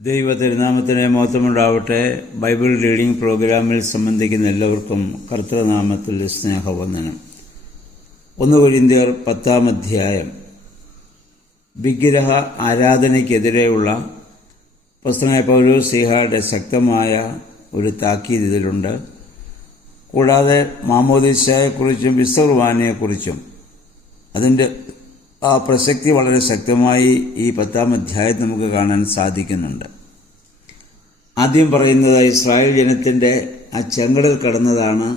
ദൈവ തിരുനാമത്തിന് മഹത്വമുണ്ടാവട്ടെ. Bible reading പ്രോഗ്രാമിൽ സംബന്ധിക്കുന്ന എല്ലാവർക്കും കർത്തൃനാമത്തിൽ സ്നേഹവന്ദനം. 1 കൊരിന്ത്യർ 10-ാം അധ്യായം വിഗ്രഹ ആരാധനയ്ക്കെതിരെയുള്ള അപ്പോസ്തലനായ പൗലോസ്ലീഹായുടെ ശക്തമായ ഒരു താക്കീത് ഇതിലുണ്ട്. കൂടാതെ മാമോദീസായെക്കുറിച്ചും വിശുദ്ധ കുർബാനയെക്കുറിച്ചും അതിൻ്റെ ആ പ്രസക്തി വളരെ ശക്തമായി ഈ 10-ാം അധ്യായത്തിൽ നമുക്ക് കാണാൻ സാധിക്കുന്നുണ്ട്. ആദ്യം പറയുന്നത് ഇസ്രായേൽ ജനത്തിൻ്റെ ആ ചെങ്കടൽ കടന്നതാണ്.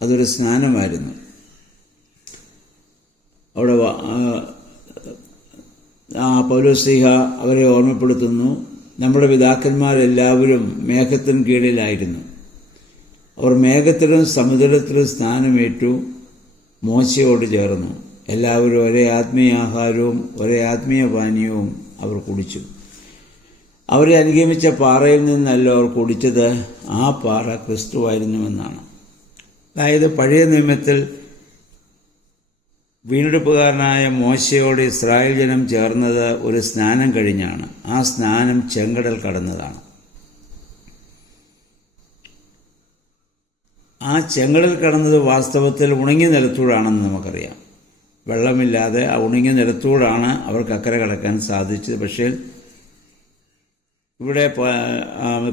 അതൊരു സ്നാനമായിരുന്നു. അവിടെ പൗലോസ്ലീഹ അവരെ ഓർമ്മപ്പെടുത്തുന്നു. നമ്മുടെ പിതാക്കന്മാരെല്ലാവരും മേഘത്തിന് കീഴിലായിരുന്നു. അവർ മേഘത്തിലും സമുദ്രത്തിലും സ്നാനമേറ്റു, മോശയോട് ചേർന്നു. എല്ലാവരും ഒരേ ആത്മീയ ആഹാരവും ഒരേ ആത്മീയ പാനീയവും അവർ കുടിച്ചു. അവരെ അനുഗമിച്ച പാറയിൽ നിന്നല്ല അവർ കുടിച്ചത്, ആ പാറ ക്രിസ്തുവായിരുന്നുവെന്നാണ്. അതായത് പഴയ നിയമത്തിൽ വീണ്ടെടുപ്പുകാരനായ മോശയോട് ഇസ്രായേൽ ജനം ചേർന്നത് ഒരു സ്നാനം കഴിഞ്ഞാണ്. ആ സ്നാനം ചെങ്കടൽ കടന്നതാണ്. ആ ചെങ്കടൽ കടന്നത് വാസ്തവത്തിൽ ഉണങ്ങിയ നിലത്തൂടാണെന്ന് നമുക്കറിയാം. വെള്ളമില്ലാതെ ആ ഉണങ്ങിയ നിലത്തൂടാണ് അവർക്ക് അക്കരെ കടക്കാൻ സാധിച്ചത്. പക്ഷേ ഇവിടെ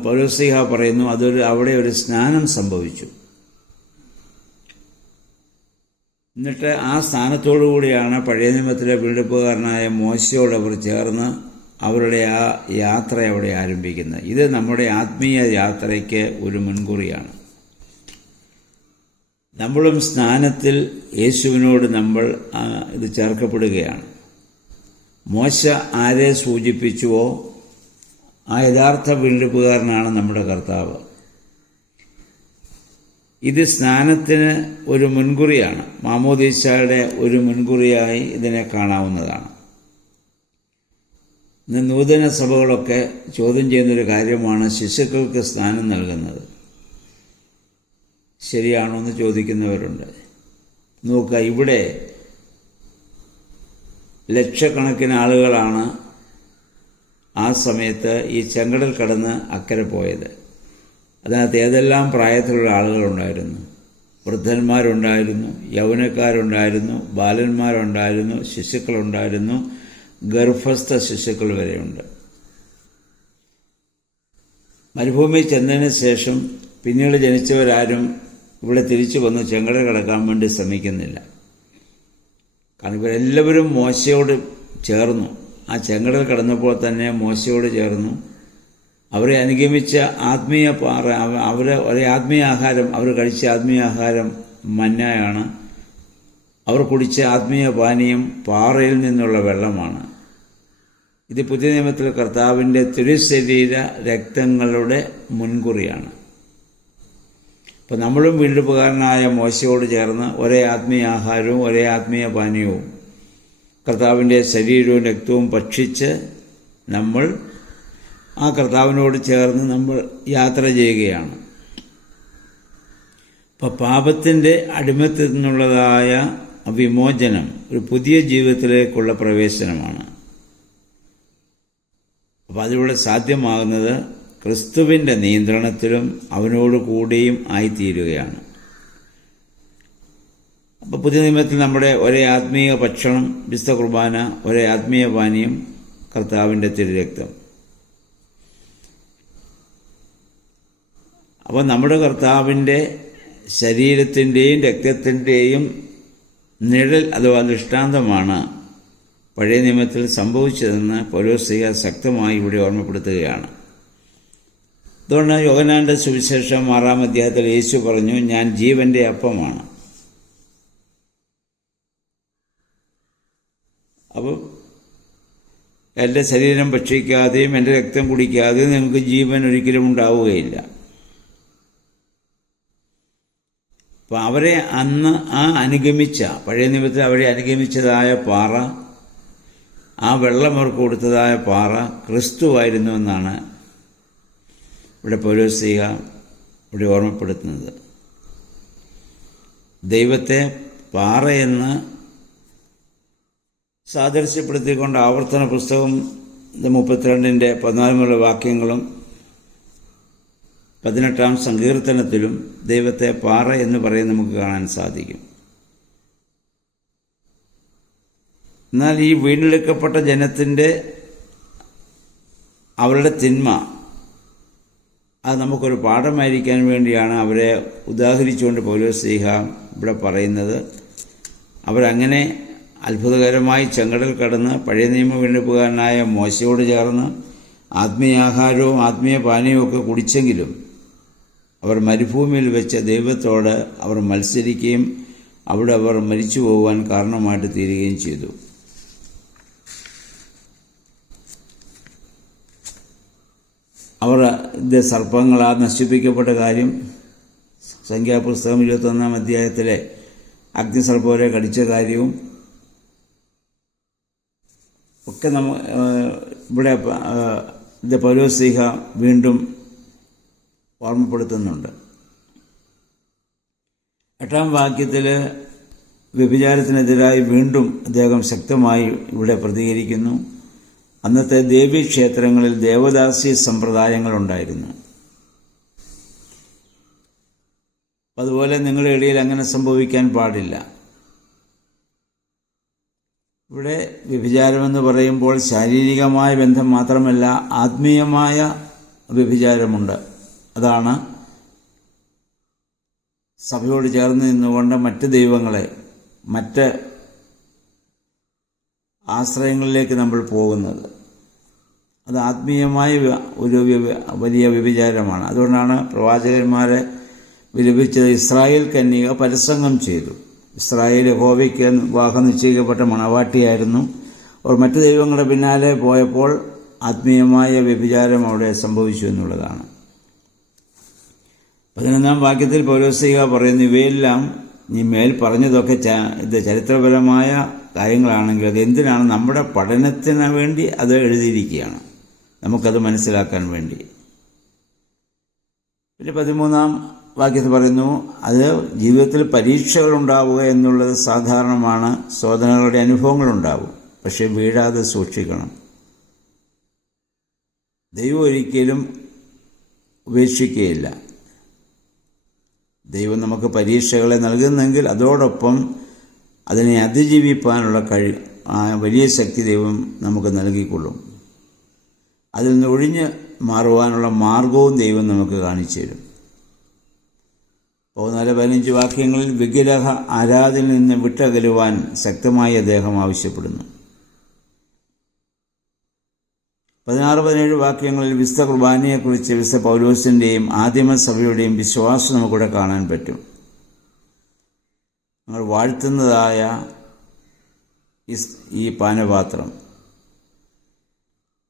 പൗലോസ്ലീഹ പറയുന്നു അവിടെ ഒരു സ്നാനം സംഭവിച്ചു. എന്നിട്ട് ആ സ്നാനത്തോടു കൂടിയാണ് പഴയ നിയമത്തിലെ വീണ്ടെടുപ്പുകാരനായ മോശയോട് അവർ ചേർന്ന് അവരുടെ ആ യാത്ര അവിടെ ആരംഭിക്കുന്നത്. ഇത് നമ്മുടെ ആത്മീയ യാത്രയ്ക്ക് ഒരു മുൻകുറിയാണ്. നമ്മളും സ്നാനത്തിൽ യേശുവിനോട് നമ്മൾ ഇത് ചേർക്കപ്പെടുകയാണ്. മോശ ആരെ സൂചിപ്പിച്ചുവോ ആ യഥാർത്ഥ വീണ്ടെടുപ്പുകാരനാണ് നമ്മുടെ കർത്താവ്. ഇത് സ്നാനത്തിന് ഒരു മുൻകുറിയാണ്. മാമോദീസായുടെ ഒരു മുൻകുറിയായി ഇതിനെ കാണാവുന്നതാണ്. ഇന്ന് നൂതന സഭകളൊക്കെ ചോദ്യം ചെയ്യുന്നൊരു കാര്യമാണ് ശിശുക്കൾക്ക് സ്നാനം നൽകുന്നത്. ശരിയാണോ എന്ന് ചോദിക്കുന്നവരുണ്ട്. നോക്കുക, ഇവിടെ ലക്ഷക്കണക്കിന് ആളുകളാണ് ആ സമയത്ത് ഈ ചെങ്കടൽ കടന്ന് അക്കരെ പോയത്. അതിനകത്ത് ഏതെല്ലാം പ്രായത്തിലുള്ള ആളുകളുണ്ടായിരുന്നു. വൃദ്ധന്മാരുണ്ടായിരുന്നു, യൗവനക്കാരുണ്ടായിരുന്നു, ബാലന്മാരുണ്ടായിരുന്നു, ശിശുക്കളുണ്ടായിരുന്നു, ഗർഭസ്ഥ ശിശുക്കൾ വരെയുണ്ട്. മരുഭൂമി ചെന്നതിന് ശേഷം പിന്നീട് ജനിച്ചവരാരും ഇവിടെ തിരിച്ചു വന്ന് ചെങ്കടൽ കടക്കാൻ വേണ്ടി ശ്രമിക്കുന്നില്ല. കാരണം ഇവരെല്ലാവരും മോശയോട് ചേർന്നു. ആ ചെങ്കടൽ കടന്നപ്പോൾ തന്നെ മോശയോട് ചേർന്നു. അവരെ അനുഗമിച്ച ആത്മീയ പാറ, ഒരേ ആത്മീയ ആഹാരം, അവർ കഴിച്ച ആത്മീയ ആഹാരം മന്നായാണ്. അവർ കുടിച്ച ആത്മീയ പാനീയം പാറയിൽ നിന്നുള്ള വെള്ളമാണ്. ഇത് പുതിയ നിയമത്തിൽ കർത്താവിൻ്റെ തിരുശരീര രക്തങ്ങളുടെ മുൻകുറിയാണ്. അപ്പോൾ നമ്മളും വീണ്ടെടുപ്പുകാരനായ മോശയോട് ചേർന്ന് ഒരേ ആത്മീയ ആഹാരവും ഒരേ ആത്മീയ പാനീയവും കർത്താവിൻ്റെ ശരീരവും രക്തവും ഭക്ഷിച്ച് നമ്മൾ ആ കർത്താവിനോട് ചേർന്ന് നമ്മൾ യാത്ര ചെയ്യുകയാണ്. അപ്പോൾ പാപത്തിൻ്റെ അടിമത്തിൽ നിന്നുള്ളതായ വിമോചനം ഒരു പുതിയ ജീവിതത്തിലേക്കുള്ള പ്രവേശനമാണ്. അപ്പോൾ അതിലൂടെ സാധ്യമാകുന്നത് ക്രിസ്തുവിൻ്റെ നിയന്ത്രണത്തിലും അവനോട് കൂടിയും ആയിത്തീരുകയാണ്. അപ്പോൾ പുതിയ നിയമത്തിൽ നമ്മുടെ ഒരേ ആത്മീയ ഭക്ഷണം വിശുദ്ധ കുർബാന, ഒരേ ആത്മീയ പാനീയം കർത്താവിൻ്റെ തിരുരക്തം. അപ്പോൾ നമ്മുടെ കർത്താവിൻ്റെ ശരീരത്തിൻ്റെയും രക്തത്തിൻ്റെയും നിഴൽ അഥവാ ദൃഷ്ടാന്തമാണ് പഴയ നിയമത്തിൽ സംഭവിച്ചതെന്ന് പൗലോസ്ലീഹ ശക്തമായി ഇവിടെ ഓർമ്മപ്പെടുത്തുകയാണ്. അതുകൊണ്ട് യോഹന്നാന്റെ സുവിശേഷം 6-ാം അധ്യായത്തിൽ യേശു പറഞ്ഞു, ഞാൻ ജീവന്റെ അപ്പമാണ്. അപ്പോൾ എൻ്റെ ശരീരം ഭക്ഷിക്കാതെയും എൻ്റെ രക്തം കുടിക്കാതെയും നിങ്ങൾക്ക് ജീവൻ ഒരിക്കലും ഉണ്ടാവുകയില്ല. അപ്പം അവരെ അന്ന് അനുഗമിച്ച പഴയ നിയമത്തിൽ അവരെ അനുഗമിച്ചതായ പാറ, ആ വെള്ളം അവർക്ക് കൊടുത്തതായ പാറ ക്രിസ്തുവായിരുന്നുവെന്നാണ് ഇവിടെ പൗലോസ്ലീഹ ഇവിടെ ഓർമ്മപ്പെടുത്തുന്നത്. ദൈവത്തെ പാറയെന്ന് സാദൃശ്യപ്പെടുത്തിക്കൊണ്ട് ആവർത്തന പുസ്തകം 32-14 വാക്യങ്ങളും 18 സങ്കീർത്തനത്തിലും ദൈവത്തെ പാറ എന്ന് പറയുന്നത് നമുക്ക് കാണാൻ സാധിക്കും. എന്നാൽ ഈ വീണ്ടെടുക്കപ്പെട്ട ജനത്തിൻ്റെ അവരുടെ തിന്മ അത് നമുക്കൊരു പാഠമായിരിക്കാൻ വേണ്ടിയാണ് അവരെ ഉദാഹരിച്ചുകൊണ്ട് പൗലോസ്ലീഹ ഇവിടെ പറയുന്നത്. അവരങ്ങനെ അത്ഭുതകരമായി ചെങ്കടൽ കടന്ന് പഴയ നിയമ വീണ്ടെടുപ്പുകാരനായ മോശയോട് ചേർന്ന് ആത്മീയാഹാരവും ആത്മീയ പാനീയവും ഒക്കെ കുടിച്ചെങ്കിലും അവർ മരുഭൂമിയിൽ വെച്ച് ദൈവത്തോട് അവർ മത്സരിക്കുകയും അവിടെ അവർ മരിച്ചു പോകുവാൻ കാരണമായിട്ട് തീരുകയും ചെയ്തു. അവർ സർപ്പങ്ങളാൽ നശിപ്പിക്കപ്പെട്ട കാര്യം സംഖ്യാപുസ്തകം 21 അധ്യായത്തിലെ അഗ്നിസർപ്പവരെ കടിച്ച കാര്യവും ഒക്കെ ഇവിടെ പൗലോസ്ലീഹ വീണ്ടും ഓർമ്മപ്പെടുത്തുന്നുണ്ട്. 8 വാക്യത്തിൽ വ്യഭിചാരത്തിനെതിരായി വീണ്ടും അദ്ദേഹം ശക്തമായി ഇവിടെ പ്രതികരിക്കുന്നു. അന്നത്തെ ദേവീക്ഷേത്രങ്ങളിൽ ദേവദാസി സമ്പ്രദായങ്ങളുണ്ടായിരുന്നു. അതുപോലെ നിങ്ങളുടെ ഇടയിൽ അങ്ങനെ സംഭവിക്കാൻ പാടില്ല. ഇവിടെ വ്യഭിചാരമെന്ന് പറയുമ്പോൾ ശാരീരികമായ ബന്ധം മാത്രമല്ല, ആത്മീയമായ വ്യഭിചാരമുണ്ട്. അതാണ് സഭയോട് ചേർന്ന് നിന്നുകൊണ്ട് മറ്റ് ദൈവങ്ങളെ, മറ്റ് ആശ്രയങ്ങളിലേക്ക് നമ്മൾ പോകുന്നത്. അത് ആത്മീയമായ ഒരു വലിയ വ്യഭിചാരമാണ്. അതുകൊണ്ടാണ് പ്രവാചകന്മാരെ വിലപിച്ചത്. ഇസ്രായേൽ കന്യക പരസംഗം ചെയ്തു. ഇസ്രായേൽ യഹോവയ്ക്ക് വിവാഹം നിശ്ചയിക്കപ്പെട്ട മണവാട്ടിയായിരുന്നു. അവർ മറ്റു ദൈവങ്ങളുടെ പിന്നാലെ പോയപ്പോൾ ആത്മീയമായ വ്യഭിചാരം അവിടെ സംഭവിച്ചു എന്നുള്ളതാണ്. 11 വാക്യത്തിൽ പൗലോസ്ലീഹ പറയുന്നു, ഇവയെല്ലാം നീ മേൽ പറഞ്ഞതൊക്കെ ഇത് ചരിത്രപരമായ കാര്യങ്ങളാണെങ്കിൽ അത് എന്തിനാണ്? നമ്മുടെ പഠനത്തിന് വേണ്ടി അത് എഴുതിയിരിക്കുകയാണ്, നമുക്കത് മനസ്സിലാക്കാൻ വേണ്ടി. പിന്നെ 13 വാക്യത്തിൽ പറയുന്നു, അത് ജീവിതത്തിൽ പരീക്ഷകൾ ഉണ്ടാവുക എന്നുള്ളത് സാധാരണമാണ്. ശോധനകളുടെ അനുഭവങ്ങളുണ്ടാവും, പക്ഷെ വീഴാതെ സൂക്ഷിക്കണം. ദൈവം ഒരിക്കലും ഉപേക്ഷിക്കുകയില്ല. ദൈവം നമുക്ക് പരീക്ഷകളെ നൽകുന്നെങ്കിൽ അതോടൊപ്പം അതിനെ അതിജീവിപ്പാനുള്ള വലിയ ശക്തി ദൈവം നമുക്ക് നൽകിക്കൊള്ളും. അതിൽ നിന്ന് ഒഴിഞ്ഞ് മാറുവാനുള്ള മാർഗവും ദൈവം നമുക്ക് കാണിച്ചു തരും. 14-15 വാക്യങ്ങളിൽ വിഗ്രഹ ആരാധനയിൽ നിന്ന് വിട്ടകലുവാൻ ശക്തമായി അദ്ദേഹം ആവശ്യപ്പെടുന്നു. 16-17 വാക്യങ്ങളിൽ വിശുദ്ധ കുർബാനയെക്കുറിച്ച് വിശുദ്ധ പൗലോസിൻ്റെയും ആദിമസഭയുടെയും വിശ്വാസം നമുക്കിവിടെ കാണാൻ പറ്റും. നമ്മൾ വാഴ്ത്തുന്നതായ ഈ പാനപാത്രം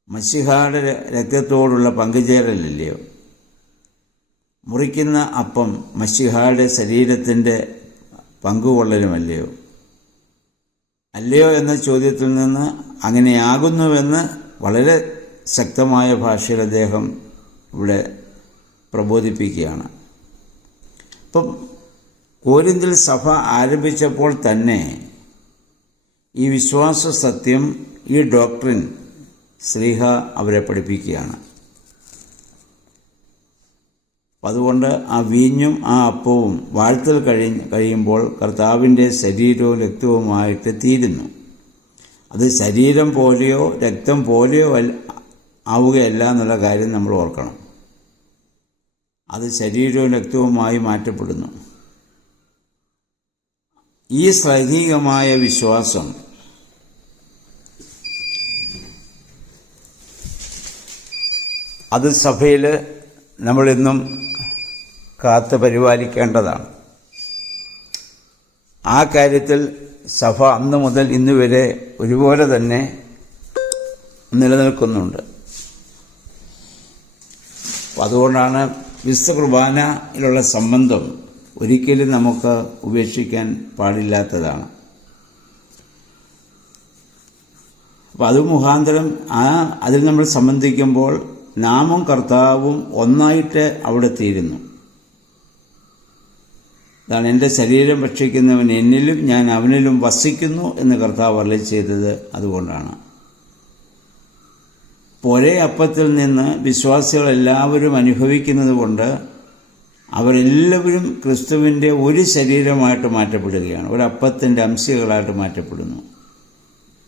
മശിഹായുടെ രക്തത്തോടുള്ള പങ്കുചേരലല്ലയോ? മുറിക്കുന്ന അപ്പം മശിഹായുടെ ശരീരത്തിൻ്റെ പങ്കുകൊള്ളലുമല്ലയോ? അല്ലയോ എന്ന ചോദ്യത്തിൽ നിന്ന് അങ്ങനെയാകുന്നുവെന്ന് വളരെ ശക്തമായ ഭാഷയിൽ അദ്ദേഹം ഇവിടെ പ്രബോധിപ്പിക്കുകയാണ്. അപ്പം കോരിന്തിൽ സഭ ആരംഭിച്ചപ്പോൾ തന്നെ ഈ വിശ്വാസ സത്യം, ഈ ഡോക്ട്രിൻ ശ്ലീഹ അവരെ പഠിപ്പിക്കുകയാണ്. അതുകൊണ്ട് ആ വീഞ്ഞും ആ അപ്പവും വാഴ്ത്തൽ കഴിയുമ്പോൾ കർത്താവിൻ്റെ ശരീരവും രക്തവുമായിട്ട് തീരുന്നു. അത് ശരീരം പോലെയോ രക്തം പോലെയോ ആവുകയല്ല എന്നുള്ള കാര്യം നമ്മൾ ഓർക്കണം. അത് ശരീരവും രക്തവുമായി മാറ്റപ്പെടുന്നു. ഈ ശ്ലൈഹികമായ വിശ്വാസം അത് സഭയിൽ നമ്മളിന്നും കാത്ത് പരിപാലിക്കേണ്ടതാണ്. ആ കാര്യത്തിൽ സഭ അന്ന് മുതൽ ഇന്ന് വരെ ഒരുപോലെ തന്നെ നിലനിൽക്കുന്നുണ്ട്. അതുകൊണ്ടാണ് വിശുദ്ധ കുർബാനയിലുള്ള സംബന്ധം ഒരിക്കലും നമുക്ക് ഉപേക്ഷിക്കാൻ പാടില്ലാത്തതാണ്. അപ്പം അത് മുഖാന്തരം അതിൽ നമ്മൾ സംബന്ധിക്കുമ്പോൾ നാമും കർത്താവും ഒന്നായിട്ട് അവിടെ തീരുന്നു. അതാണ് എൻ്റെ ശരീരം ഭക്ഷിക്കുന്നവൻ എന്നിലും ഞാൻ അവനിലും വസിക്കുന്നു എന്ന് കർത്താവ് അരുളി ചെയ്തത്. അതുകൊണ്ടാണ് ഒരേ അപ്പത്തിൽ നിന്ന് വിശ്വാസികളെല്ലാവരും അനുഭവിക്കുന്നത് കൊണ്ട് അവരെല്ലാവരും ക്രിസ്തുവിൻ്റെ ഒരു ശരീരമായിട്ട് മാറ്റപ്പെടുകയാണ്, ഒരപ്പത്തിൻ്റെ അംശങ്ങളായിട്ട് മാറ്റപ്പെടുന്നു.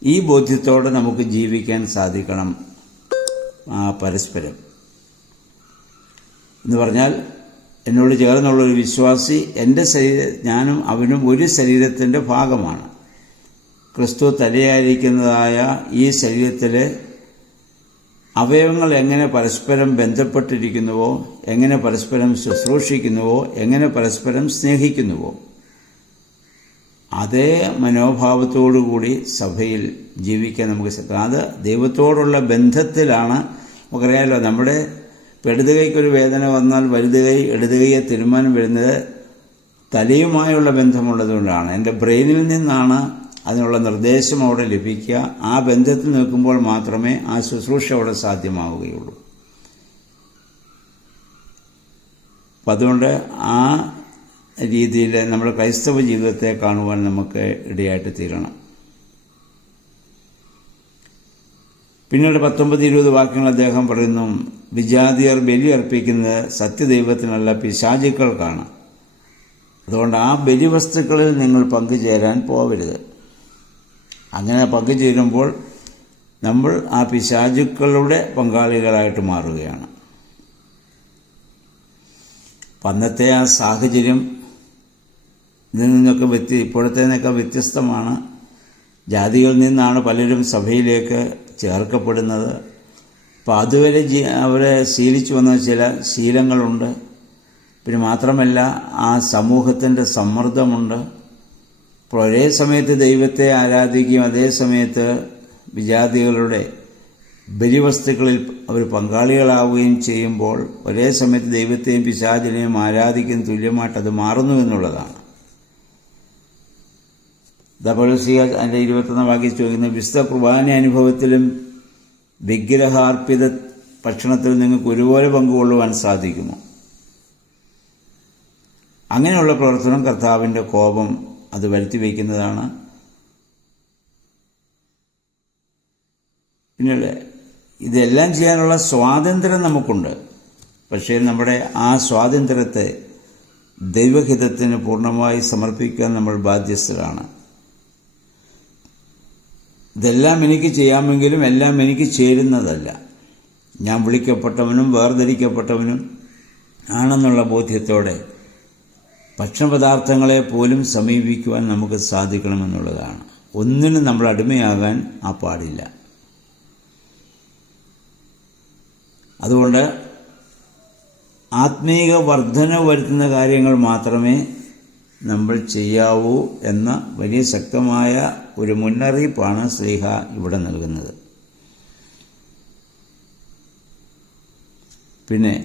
ഈ ബോധ്യത്തോടെ നമുക്ക് ജീവിക്കാൻ സാധിക്കണം പരസ്പരം. എന്ന് പറഞ്ഞാൽ എന്നോട് ചേർന്നുള്ളൊരു വിശ്വാസി ഞാനും അവനും ഒരു ശരീരത്തിൻ്റെ ഭാഗമാണ്. ക്രിസ്തു തലയായിരിക്കുന്നതായ ഈ ശരീരത്തിലെ അവയവങ്ങൾ എങ്ങനെ പരസ്പരം ബന്ധപ്പെട്ടിരിക്കുന്നുവോ, എങ്ങനെ പരസ്പരം ശുശ്രൂഷിക്കുന്നുവോ, എങ്ങനെ പരസ്പരം സ്നേഹിക്കുന്നുവോ, അതേ മനോഭാവത്തോടുകൂടി സഭയിൽ ജീവിക്കാൻ നമുക്ക് സാധിക്കും. അത് ദൈവത്തോടുള്ള ബന്ധത്തിലാണ്. നമുക്കറിയാമല്ലോ, നമ്മുടെ ഇടതുകൈക്കൊരു വേദന വന്നാൽ വലതുകൈ ഇടതുകൈയെ തീരുമാനം വരുന്നത് തലയുമായുള്ള ബന്ധമുള്ളതുകൊണ്ടാണ്. എൻ്റെ ബ്രെയിനിൽ നിന്നാണ് അതിനുള്ള നിർദ്ദേശം അവിടെ ലഭിക്കുക. ആ ബന്ധത്തിൽ നിൽക്കുമ്പോൾ മാത്രമേ ആ ശുശ്രൂഷ അവിടെ സാധ്യമാവുകയുള്ളൂ. അപ്പം അതുകൊണ്ട് ആ രീതിയിൽ നമ്മുടെ ക്രൈസ്തവ ജീവിതത്തെ കാണുവാൻ നമുക്ക് ഇടയായിട്ട് തീരണം. പിന്നീട് 19-20 വാക്യങ്ങൾ അദ്ദേഹം പറയുന്നു, വിജാതിയർ ബലി അർപ്പിക്കുന്നത് സത്യദൈവത്തിനല്ല പിശാചുക്കൾക്കാണ്. അതുകൊണ്ട് ആ ബലിവസ്തുക്കളിൽ നിങ്ങൾ പങ്കുചേരാൻ പോവരുത്. അങ്ങനെ പങ്കുചേരുമ്പോൾ നമ്മൾ ആ പിശാചുക്കളുടെ പങ്കാളികളായിട്ട് മാറുകയാണ്. അന്നത്തെ ആ സാഹചര്യം ഇതിൽ നിന്നൊക്കെ ഇപ്പോഴത്തേനൊക്കെ വ്യത്യസ്തമാണ്. ജാതികളിൽ നിന്നാണ് പലരും സഭയിലേക്ക് ചേർക്കപ്പെടുന്നത്. അപ്പോൾ അതുവരെ അവരെ ശീലിച്ചു വന്ന ചില ശീലങ്ങളുണ്ട്. പിന്നെ മാത്രമല്ല ആ സമൂഹത്തിൻ്റെ സമ്മർദ്ദമുണ്ട്. അപ്പോൾ ഒരേ സമയത്ത് ദൈവത്തെ ആരാധിക്കുകയും അതേ സമയത്ത് വിജാതികളുടെ ബലിവസ്തുക്കളിൽ അവർ പങ്കാളികളാവുകയും ചെയ്യുമ്പോൾ ഒരേ സമയത്ത് ദൈവത്തെയും പിശാചിനെയും ആരാധിക്കുന്ന തുല്യമായിട്ട് അത് മാറുന്നു എന്നുള്ളതാണ്. പൗലോസ് അതിൻ്റെ 21 വാക്യം ചോദിക്കുന്നു, വിശുദ്ധ കുർബാന അനുഭവത്തിലും വിഗ്രഹാർപ്പിത ഭക്ഷണത്തിൽ നിങ്ങൾക്ക് ഒരുപോലെ പങ്കുകൊള്ളുവാൻ സാധിക്കുമോ? അങ്ങനെയുള്ള പ്രവർത്തനം കർത്താവിൻ്റെ കോപം അത് വരുത്തി വയ്ക്കുന്നതാണ്. പിന്നീട് ഇതെല്ലാം ചെയ്യാനുള്ള സ്വാതന്ത്ര്യം നമുക്കുണ്ട്. പക്ഷേ നമ്മുടെ ആ സ്വാതന്ത്ര്യത്തെ ദൈവഹിതത്തിന് പൂർണ്ണമായി സമർപ്പിക്കാൻ നമ്മൾ ബാധ്യസ്ഥരാണ്. ഇതെല്ലാം എനിക്ക് ചെയ്യാമെങ്കിലും എല്ലാം എനിക്ക് ചേരുന്നതല്ല. ഞാൻ വിളിക്കപ്പെട്ടവനും വേർതിരിക്കപ്പെട്ടവനും ആണെന്നുള്ള ബോധ്യത്തോടെ ഭക്ഷണപദാർത്ഥങ്ങളെ പോലും സമീപിക്കുവാൻ നമുക്ക് സാധിക്കണമെന്നുള്ളതാണ്. ഒന്നിനും നമ്മൾ അടിമയാകാൻ പാടില്ല. അതുകൊണ്ട് ആത്മീക വർധന വരുത്തുന്ന കാര്യങ്ങൾ മാത്രമേ നമ്മൾ ചെയ്യാവൂ എന്ന വലിയ ശക്തമായ ഒരു മുന്നറിയിപ്പാണ് ശ്ലീഹ ഇവിടെ നൽകുന്നത്. പിന്നെ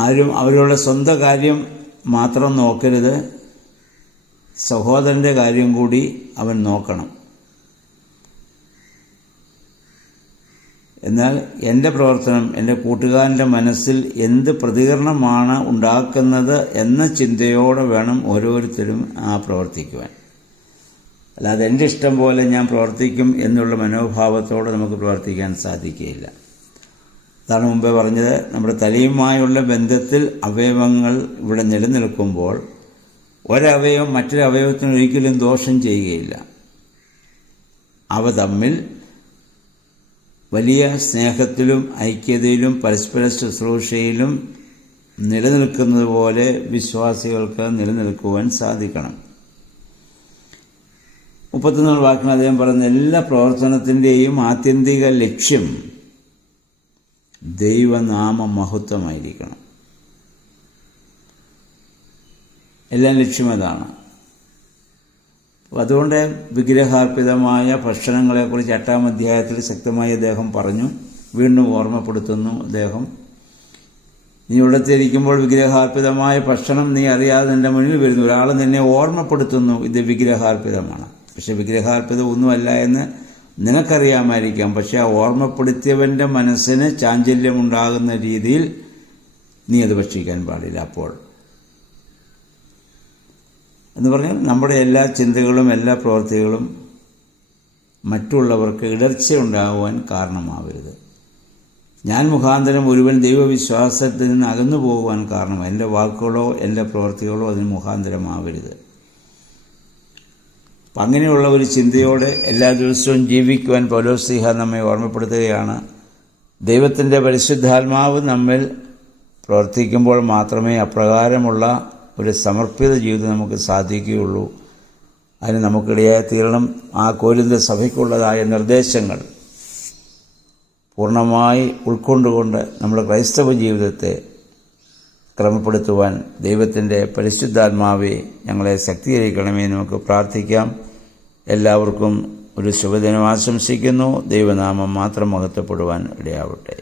ആരും അവരുടെ സ്വന്തം കാര്യം മാത്രം നോക്കരുത്, സഹോദരൻ്റെ കാര്യം കൂടി അവൻ നോക്കണം. എന്നാൽ എൻ്റെ പ്രവർത്തനം എൻ്റെ കൂട്ടുകാരൻ്റെ മനസ്സിൽ എന്ത് പ്രതികരണമാണ് ഉണ്ടാക്കുന്നത് എന്ന ചിന്തയോടെ വേണം ഓരോരുത്തരും പ്രവർത്തിക്കുവാൻ. അല്ലാതെ എൻ്റെ ഇഷ്ടം പോലെ ഞാൻ പ്രവർത്തിക്കും എന്നുള്ള മനോഭാവത്തോടെ നമുക്ക് പ്രവർത്തിക്കാൻ സാധിക്കുകയില്ല. അതാണ് മുമ്പേ പറഞ്ഞത്, നമ്മുടെ തലയുമായുള്ള ബന്ധത്തിൽ അവയവങ്ങൾ ഇവിടെ നിലനിൽക്കുമ്പോൾ ഒരവയവം മറ്റൊരു അവയവത്തിന് ഒരിക്കലും ദോഷം ചെയ്യുകയില്ല. അവ തമ്മിൽ വലിയ സ്നേഹത്തിലും ഐക്യതയിലും പരസ്പര ശുശ്രൂഷയിലും നിലനിൽക്കുന്നത് പോലെ വിശ്വാസികൾക്ക് നിലനിൽക്കുവാൻ സാധിക്കണം. 34 വാക്യങ്ങൾ അദ്ദേഹം പറയുന്ന എല്ലാ പ്രവർത്തനത്തിൻ്റെയും ആത്യന്തിക ലക്ഷ്യം ദൈവനാമ മഹത്വമായിരിക്കണം. എല്ലാം ലക്ഷ്യം അതാണ്. അതുകൊണ്ട് വിഗ്രഹാർപ്പിതമായ ഭക്ഷണങ്ങളെക്കുറിച്ച് 8-ാം അധ്യായത്തിൽ ശക്തമായി അദ്ദേഹം പറഞ്ഞു. വീണ്ടും ഓർമ്മപ്പെടുത്തുന്നു അദ്ദേഹം, നീ ഇവിടത്തിരിക്കുമ്പോൾ വിഗ്രഹാർപ്പിതമായ ഭക്ഷണം നീ അറിയാതെ നിന്റെ മുന്നിൽ വരുന്നു. ഒരാൾ നിന്നെ ഓർമ്മപ്പെടുത്തുന്നു ഇത് വിഗ്രഹാർപ്പിതമാണ്. പക്ഷെ വിഗ്രഹാർപ്പിതം ഒന്നുമല്ല എന്ന് നിനക്കറിയാമായിരിക്കാം. പക്ഷെ ആ ഓർമ്മപ്പെടുത്തിയവൻ്റെ മനസ്സിന് ചാഞ്ചല്യമുണ്ടാകുന്ന രീതിയിൽ നീ അത് ഭക്ഷിക്കാൻ പാടില്ല. അപ്പോൾ എന്ന് പറഞ്ഞാൽ നമ്മുടെ എല്ലാ ചിന്തകളും എല്ലാ പ്രവൃത്തികളും മറ്റുള്ളവർക്ക് ഇടർച്ചയുണ്ടാകുവാൻ കാരണമാവരുത്. ഞാൻ മുഖാന്തരം ഒരുവൻ ദൈവവിശ്വാസത്തിൽ നിന്ന് അകന്നു പോകുവാൻ കാരണം എൻ്റെ വാക്കുകളോ എൻ്റെ പ്രവൃത്തികളോ അതിന് മുഖാന്തരമാവരുത്. അപ്പം അങ്ങനെയുള്ള ഒരു ചിന്തയോടെ എല്ലാ ദിവസവും ജീവിക്കുവാൻ പൗലോസ്ലീഹ നമ്മെ ഓർമ്മപ്പെടുത്തുകയാണ്. ദൈവത്തിൻ്റെ പരിശുദ്ധാത്മാവ് നമ്മിൽ പ്രവർത്തിക്കുമ്പോൾ മാത്രമേ അപ്രകാരമുള്ള ഒരു സമർപ്പിത ജീവിതം നമുക്ക് സാധിക്കുകയുള്ളൂ. അതിന് നമുക്കിടയായി തീരണം. ആ കൊരിന്ത സഭയ്ക്കുള്ളതായ നിർദ്ദേശങ്ങൾ പൂർണ്ണമായി ഉൾക്കൊണ്ടുകൊണ്ട് നമ്മുടെ ക്രൈസ്തവ ജീവിതത്തെ ക്രമപ്പെടുത്തുവാൻ ദൈവത്തിൻ്റെ പരിശുദ്ധാത്മാവെ ഞങ്ങളെ ശക്തീകരിക്കണമേ നമുക്ക് പ്രാർത്ഥിക്കാം. എല്ലാവർക്കും ഒരു ശുഭദിനം ആശംസിക്കുന്നു. ദൈവനാമം മാത്രം മഹത്വപ്പെടുവാൻ ഇടയാവട്ടെ.